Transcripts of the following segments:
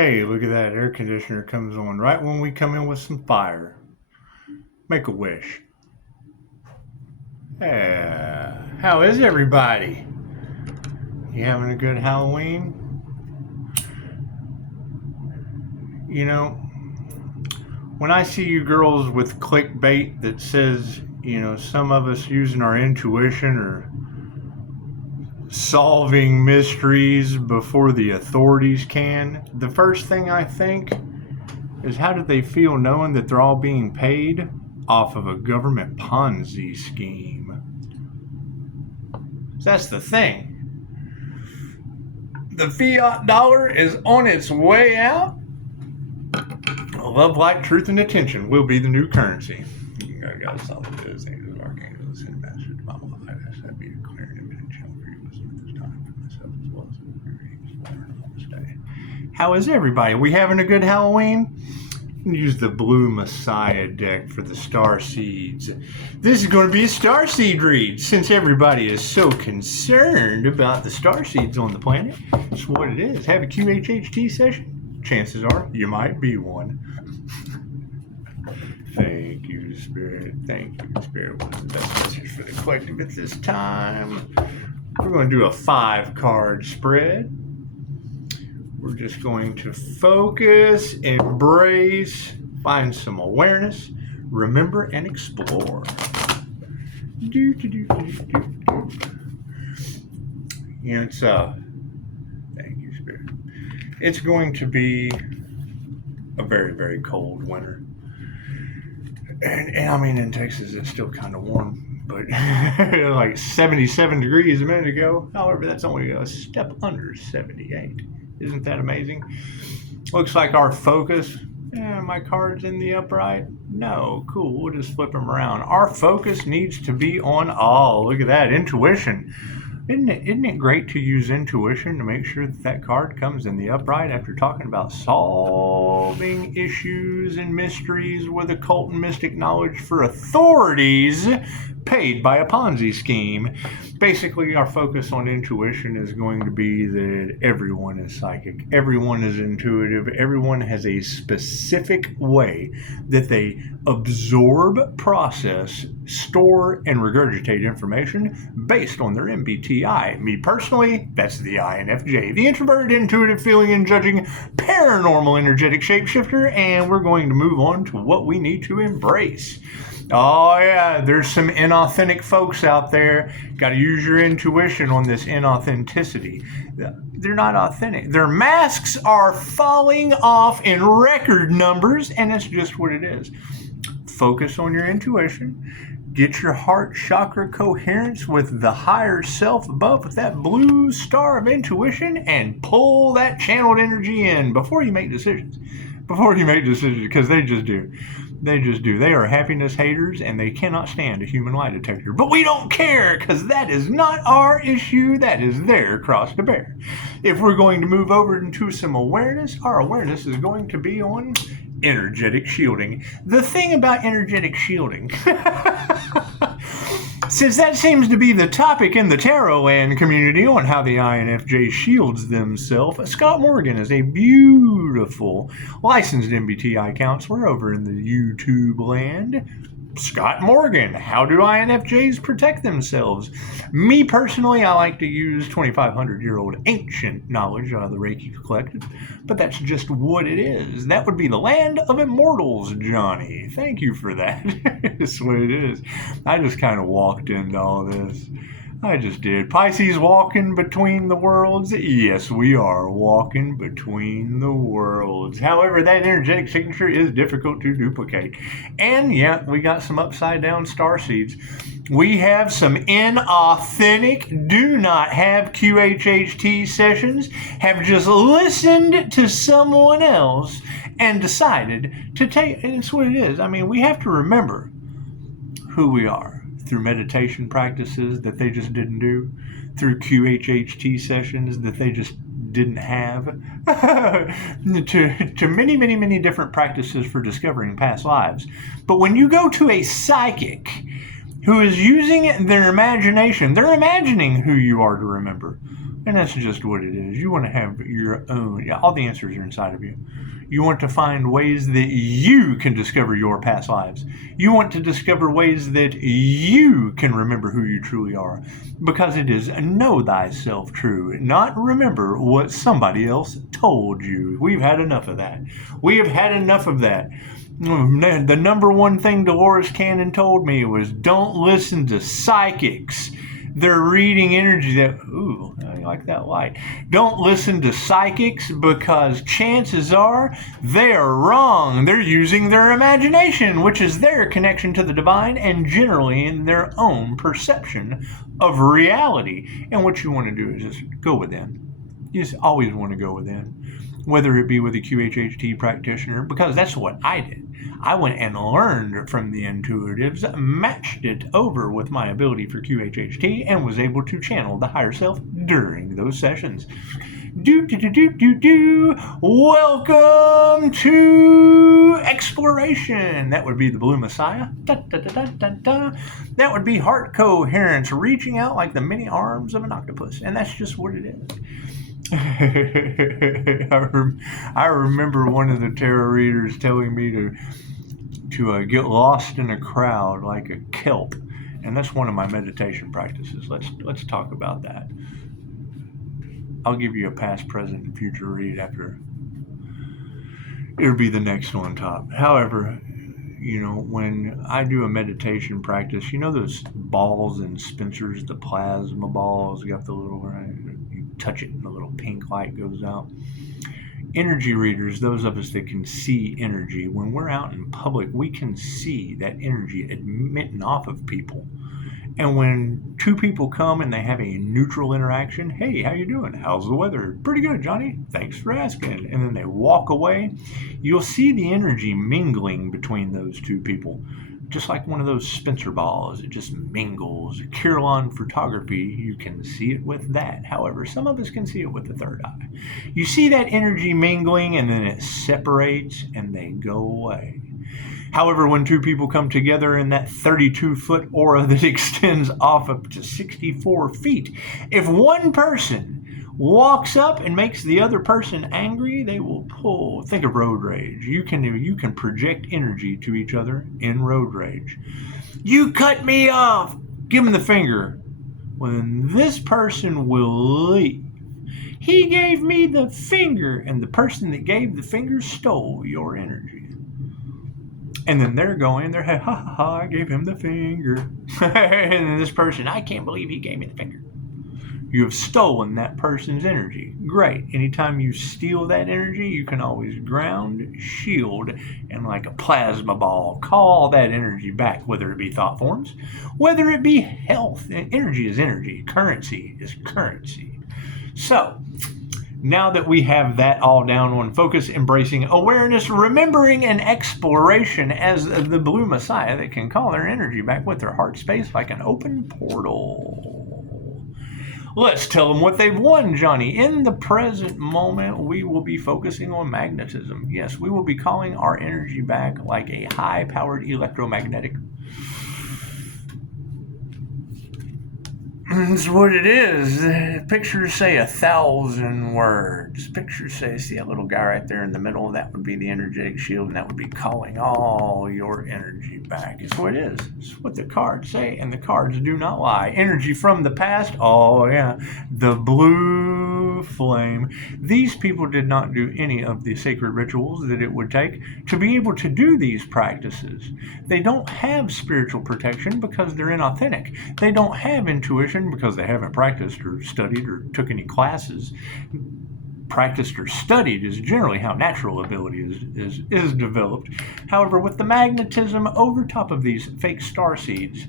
Hey, look at that. Air conditioner comes on right when we come in with some fire. Make a wish. How is everybody? You having a good Halloween? You know, when I see you girls with clickbait that says, some of us using our intuition or solving mysteries before the authorities can, the first thing I think is how do they feel knowing that they're all being paid off of a government Ponzi scheme? That's the thing. The fiat dollar is on its way out. Love, light, truth, and attention will be the new currency. I got solid those angels, archangels, and masters of my life. That be declaring intentional for you at this time for myself as well as the dreams. How is everybody? We having a good Halloween? Use the blue Messiah deck for the star seeds. This is going to be a star seed read since everybody is so concerned about the star seeds on the planet. It's what it is. Have a QHHT session? Chances are you might be one. Thank you, Spirit. Thank you, Spirit. What's the best message for the collective at this time? We're going to do a 5-card spread. We're just going to focus, embrace, find some awareness, remember, and explore. It's thank you, Spirit. It's going to be a very, very cold winter. And I mean, in Texas, it's still kind of warm, but like 77 degrees a minute ago. However, that's only a step under 78. Isn't that amazing? Looks like our focus. My card's in the upright. No, cool. We'll just flip them around. Our focus needs to be on look at that, intuition. Isn't it great to use intuition to make sure that card comes in the upright after talking about solving issues and mysteries with occult and mystic knowledge for authorities paid by a Ponzi scheme? Basically, our focus on intuition is going to be that everyone is psychic, everyone is intuitive, everyone has a specific way that they absorb, process, store, and regurgitate information based on their MBTI. Me personally, that's the INFJ, the introverted, intuitive, feeling, and judging, paranormal, energetic shapeshifter, and we're going to move on to what we need to embrace. Oh yeah, there's some inauthentic folks out there. Got to use your intuition on this inauthenticity. They're not authentic. Their masks are falling off in record numbers, and that's just what it is. Focus on your intuition. Get your heart chakra coherence with the higher self above with that blue star of intuition and pull that channeled energy in before you make decisions. Because they just do. They are happiness haters and they cannot stand a human lie detector. But we don't care because that is not our issue. That is their cross to bear. If we're going to move over into some awareness, our awareness is going to be on energetic shielding. The thing about energetic shielding, since that seems to be the topic in the Tarot Land community on how the INFJ shields themselves, Scott Morgan is a beautiful licensed MBTI counselor over in the YouTube land. Scott Morgan, how do INFJs protect themselves? Me personally, I like to use 2,500-year-old ancient knowledge out of the Reiki Collective, but that's just what it is. That would be the land of immortals, Johnny. Thank you for that. That's what it is. I just kind of walked into all this. I just did. Pisces walking between the worlds? Yes, we are walking between the worlds. However, that energetic signature is difficult to duplicate. And yeah, we got some upside down star seeds. We have some inauthentic, do not have QHHT sessions, have just listened to someone else and decided to take, and it's what it is. I mean, we have to remember who we are. Through meditation practices that they just didn't do, through QHHT sessions that they just didn't have, to many, many, many different practices for discovering past lives. But when you go to a psychic who is using their imagination. They're imagining who you are to remember. And that's just what it is. You want to have your own, all the answers are inside of you. You want to find ways that you can discover your past lives. You want to discover ways that you can remember who you truly are. Because it is know thyself true, not remember what somebody else told you. We've had enough of that. We have had enough of that. The number one thing Dolores Cannon told me was don't listen to psychics. They're reading energy that, ooh, I like that light. Don't listen to psychics because chances are they are wrong. They're using their imagination, which is their connection to the divine and generally in their own perception of reality. And what you want to do is just go within. You just always want to go within. Whether it be with a QHHT practitioner, because that's what I did. I went and learned from the intuitives, matched it over with my ability for QHHT, and was able to channel the higher self during those sessions. Welcome to exploration. That would be the Blue Messiah. That would be heart coherence, reaching out like the many arms of an octopus. And that's just what it is. I remember one of the tarot readers telling me to get lost in a crowd like a kelp, and that's one of my meditation practices. Let's talk about that. I'll give you a past, present, and future read after. It'll be the next on top. However, when I do a meditation practice, those balls and Spencer's, the plasma balls, you got the little, you touch it and the little pink light goes out. Energy readers, those of us that can see energy, when we're out in public, we can see that energy emitting off of people. And when two people come and they have a neutral interaction, hey, how you doing? How's the weather? Pretty good, Johnny. Thanks for asking. And then they walk away, you'll see the energy mingling between those two people. Just like one of those Spencer balls, it just mingles. Kirlian photography, you can see it with that. However, some of us can see it with the third eye. You see that energy mingling and then it separates and they go away. However, when two people come together in that 32-foot aura that extends off up to 64 feet, if one person walks up and makes the other person angry, they will pull. Think of road rage. You can project energy to each other in road rage. You cut me off. Give him the finger. Well, then this person will leave. He gave me the finger, and the person that gave the finger stole your energy. And then they're ha ha ha, I gave him the finger. And then this person, I can't believe he gave me the finger. You have stolen that person's energy. Great. Anytime you steal that energy, you can always ground, shield, and like a plasma ball, call that energy back, whether it be thought forms, whether it be health. Energy is energy. Currency is currency. So, now that we have that all down on focus, embracing awareness, remembering, and exploration as the Blue Messiah that can call their energy back with their heart space like an open portal. Let's tell them what they've won, Johnny. In the present moment, we will be focusing on magnetism. Yes, we will be calling our energy back like a high-powered electromagnetic. That's what it is. Pictures say 1,000 words. Pictures say, see that little guy right there in the middle? That would be the energetic shield, and that would be calling all your energy back. It's what it is. It's what the cards say, and the cards do not lie. Energy from the past, oh yeah, the blue flame. These people did not do any of the sacred rituals that it would take to be able to do these practices. They don't have spiritual protection because they're inauthentic. They don't have intuition because they haven't practiced or studied or took any classes. Practiced or studied is generally how natural ability is developed. However, with the magnetism over top of these fake star seeds,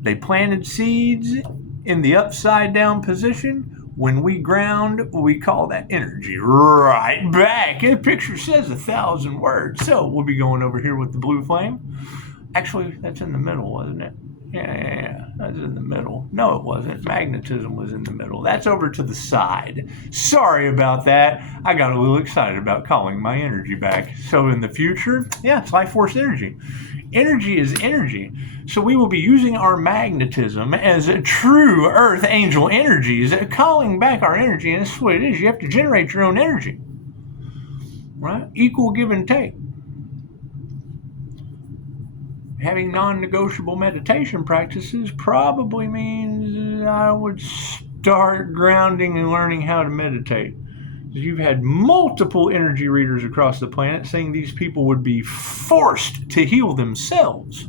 they planted seeds in the upside down position. When we ground, we call that energy right back. The picture says 1,000 words. So we'll be going over here with the blue flame. Actually, that's in the middle, wasn't it? Yeah. That's in the middle. No, it wasn't. Magnetism was in the middle. That's over to the side. Sorry about that. I got a little excited about calling my energy back. So in the future, yeah, it's life force energy. Energy is energy. So we will be using our magnetism as true earth angel energies, calling back our energy. And that's what it is. You have to generate your own energy, right? Equal give and take. Having non-negotiable meditation practices probably means I would start grounding and learning how to meditate. You've had multiple energy readers across the planet saying these people would be forced to heal themselves.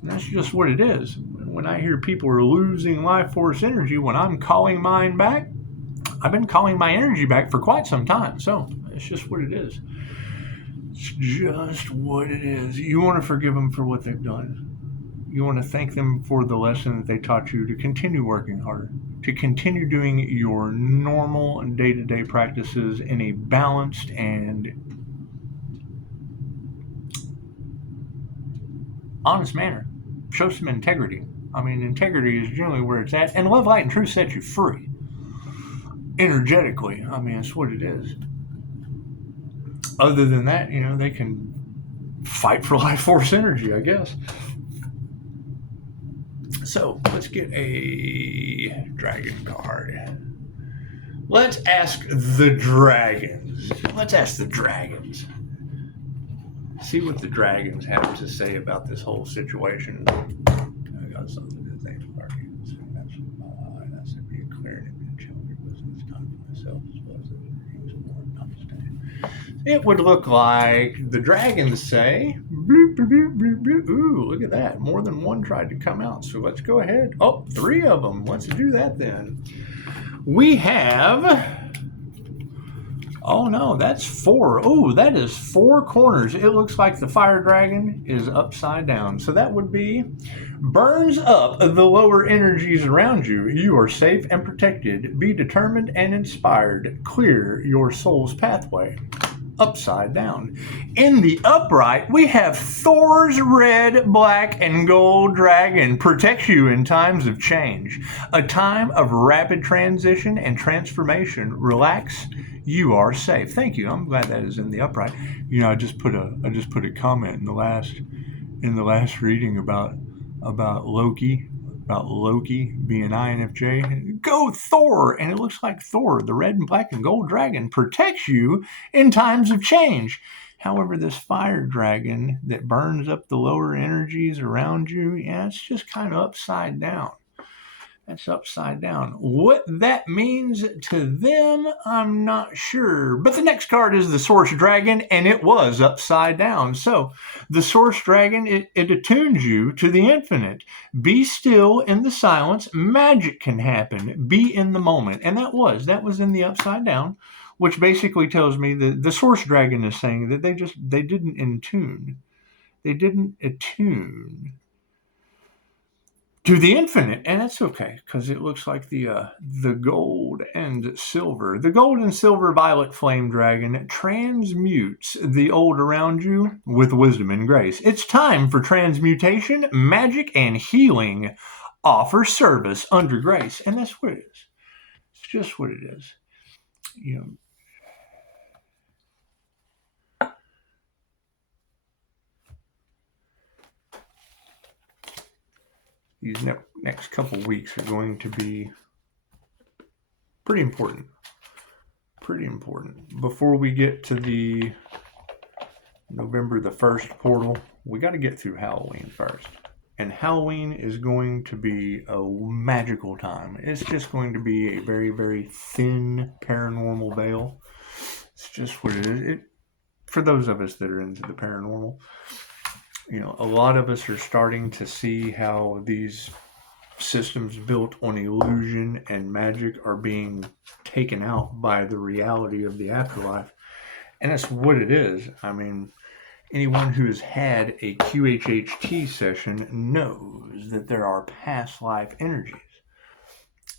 And that's just what it is. When I hear people are losing life force energy, when I'm calling mine back, I've been calling my energy back for quite some time. So it's just what it is. It's just what it is. You want to forgive them for what they've done. You want to thank them for the lesson that they taught you to continue working hard, to continue doing your normal day-to-day practices in a balanced and honest manner. Show some integrity. I mean, integrity is generally where it's at. And love, light, and truth set you free. Energetically. I mean, that's what it is. Other than that, you know, they can fight for life force energy, I guess. So let's get a dragon card. Let's ask the dragons. Let's ask the dragons. See what the dragons have to say about this whole situation. I got something to think about. That's to be clear and children. It's time for myself as well as it would look like the dragons say, bloop, bloop, bloop, bloop. Ooh, look at that. More than one tried to come out. So let's go ahead. Oh, 3 of them. Let's do that then. We have, oh no, that's 4. Oh, that is 4 corners. It looks like the fire dragon is upside down. So that would be, burns up the lower energies around you. You are safe and protected. Be determined and inspired. Clear your soul's pathway. Upside down. In the upright, we have Thor's red, black, and gold dragon. Protects you in times of change. A time of rapid transition and transformation. Relax. You are safe. Thank you. I'm glad that is in the upright. You know, I just put a comment in the last reading about Loki. About Loki being INFJ. Go Thor! And it looks like Thor, the red and black and gold dragon, protects you in times of change. However, this fire dragon that burns up the lower energies around you, yeah, it's just kind of upside down. That's upside down. What that means to them, I'm not sure. But the next card is the Source Dragon, and it was upside down. So the Source Dragon, it attunes you to the infinite. Be still in the silence. Magic can happen. Be in the moment. And that was in the upside down, which basically tells me that the Source Dragon is saying that they didn't attune. They didn't attune to the infinite, and that's okay because it looks like the gold and silver. The gold and silver violet flame dragon transmutes the old around you with wisdom and grace. It's time for transmutation, magic, and healing. Offer service under grace, and that's what it is. It's just what it is. You know. These next couple weeks are going to be pretty important. Pretty important. Before we get to the November the 1st portal, we got to get through Halloween first. And Halloween is going to be a magical time. It's just going to be a very, very thin paranormal veil. It's just what it is. For those of us that are into the paranormal, you know, a lot of us are starting to see how these systems built on illusion and magic are being taken out by the reality of the afterlife. And that's what it is. I mean, anyone who has had a QHHT session knows that there are past life energies.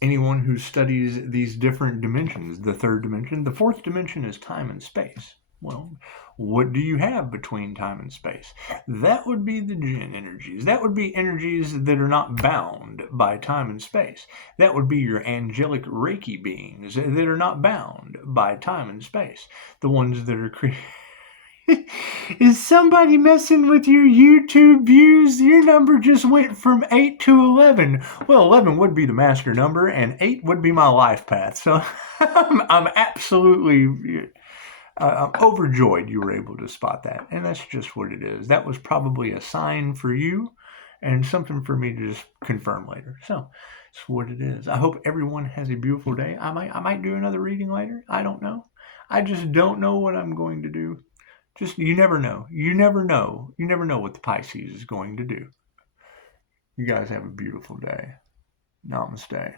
Anyone who studies these different dimensions, the 3rd dimension, the 4th dimension is time and space. Well, what do you have between time and space? That would be the Jinn energies. That would be energies that are not bound by time and space. That would be your angelic Reiki beings that are not bound by time and space. The ones that are Is somebody messing with your YouTube views? Your number just went from 8 to 11. Well, 11 would be the master number, and 8 would be my life path. So I'm absolutely I'm overjoyed you were able to spot that. And that's just what it is. That was probably a sign for you and something for me to just confirm later. So that's what it is. I hope everyone has a beautiful day. I might do another reading later. I don't know. I just don't know what I'm going to do. Just you never know. You never know. You never know what the Pisces is going to do. You guys have a beautiful day. Namaste.